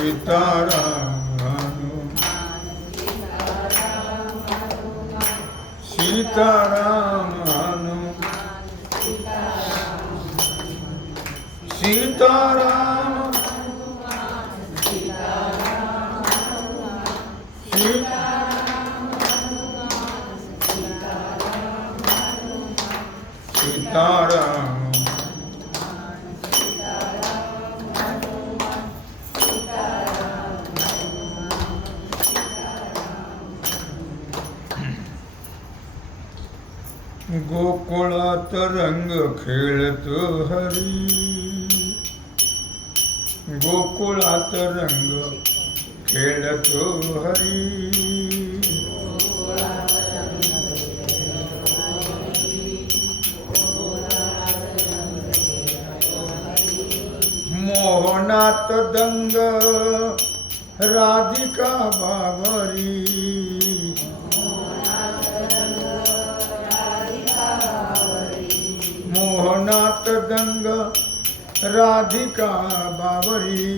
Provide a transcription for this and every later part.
సీతారాను సీతారాను సీతారాను गोकुळात रंग खेळतो हरी. गोकुळात रंग खेळतो हरी. मोहनात दंग राधिका बावरी मोहनात राधिका बावरी।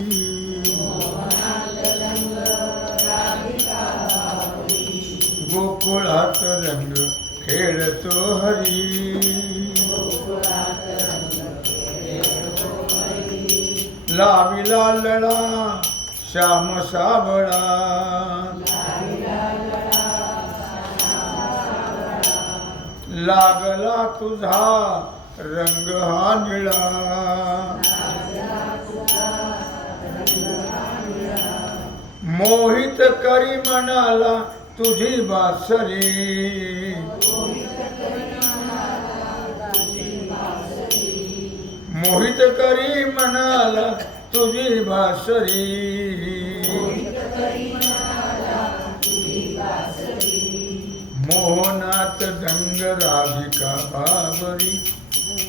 गोकुळात रंग खेळतो हरी। लाविला लळा श्याम सावळा। लागला तुझा रंग हा निळा. मोहित करी म्हणाला तुझी बासरी. मोहित करी म्हणाला तुझी बासरी. मोहनात दंग राधिका बाबरी.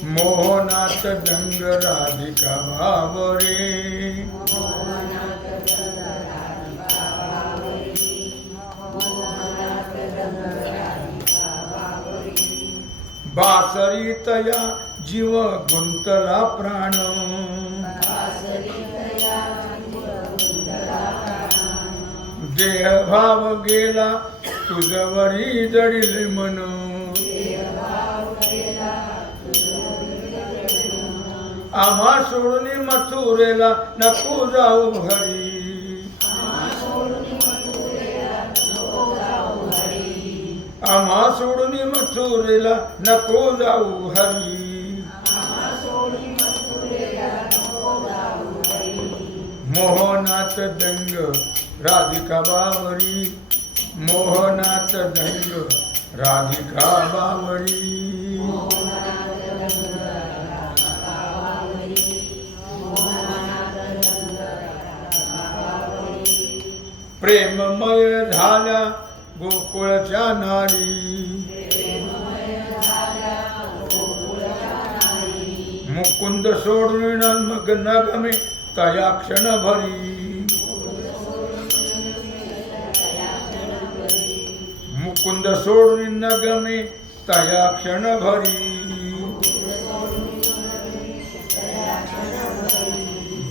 मोहनाथ दंग राधिका बाबरे बासरी तया जीव गुंतला प्राण। देह भाव गेला तुझवरी जडिले मन। आम्हा सोडून मथुरेला नको जाऊ हरी आम्हा सोडून मथुरेला नको जाऊ हरी मोहनात दंग राधिका बावरी. मोहनात दंग राधिका बावरी. प्रेममय झाल्या गोकुळच्या नारी. मुकुंद सोडून मग नगमे तया क्षण भरी मुकुंद सोडून नगमे तया क्षण भरी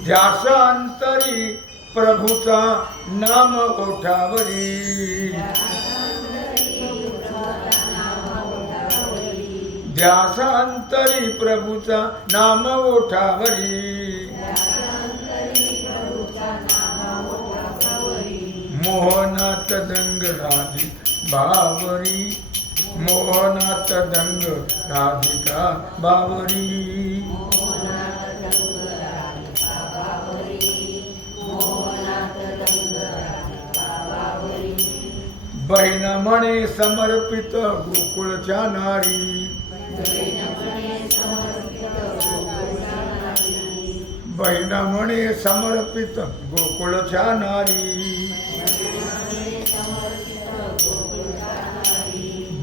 ध्यासांतरी प्रभूचा नाम ओठावरी ध्यासांतरी प्रभूचा नाम ओठावरी मोहनात दंग राधी बावरी. मोहनात दंग राधिका बावरी. बहीण म्हणे समर्पित गोकुळच्या नारी. बहिण म्हणे समर्पित गोकुळच्या नारी.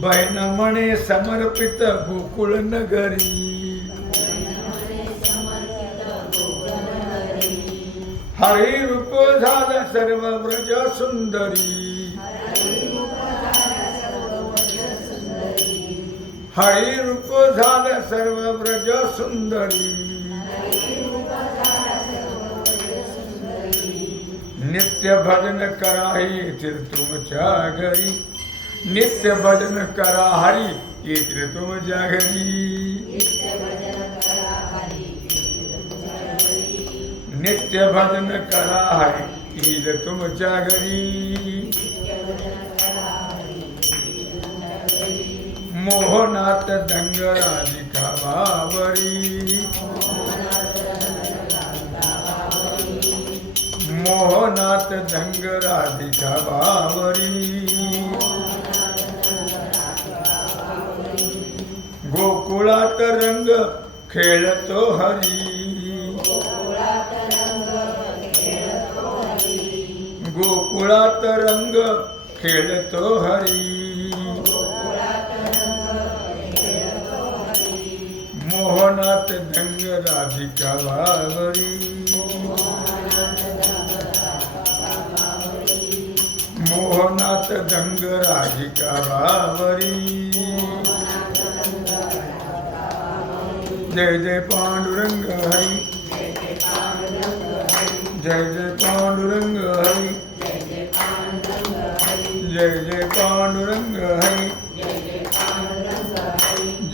बहिण म्हणे समर्पित गोकुळ नगरी. हरी रूप झालं सर्व व्रज सुंदरी. हरी रूप झालं सर्व व्रज सुंदरी. नित्य भजन करा येतील तुमच्या घरी नित्य भजन करा हरी येतील तुमच्या घरी नित्य भजन करा हरी येईल तुमच्या घरी मोहनात डंगराधिका बावरी। मोहनात दंगराधिका बावरी। गोकुळात रंग खेळतो हरी। गोकुळात रंग खेळतो हरी। मोहनात दंग राधिका बावरी मोहनात दंग राधिका बावरी जय जय पांडुरंग हरी जय जय पांडुरंग हरी जय जय पांडुरंग हरी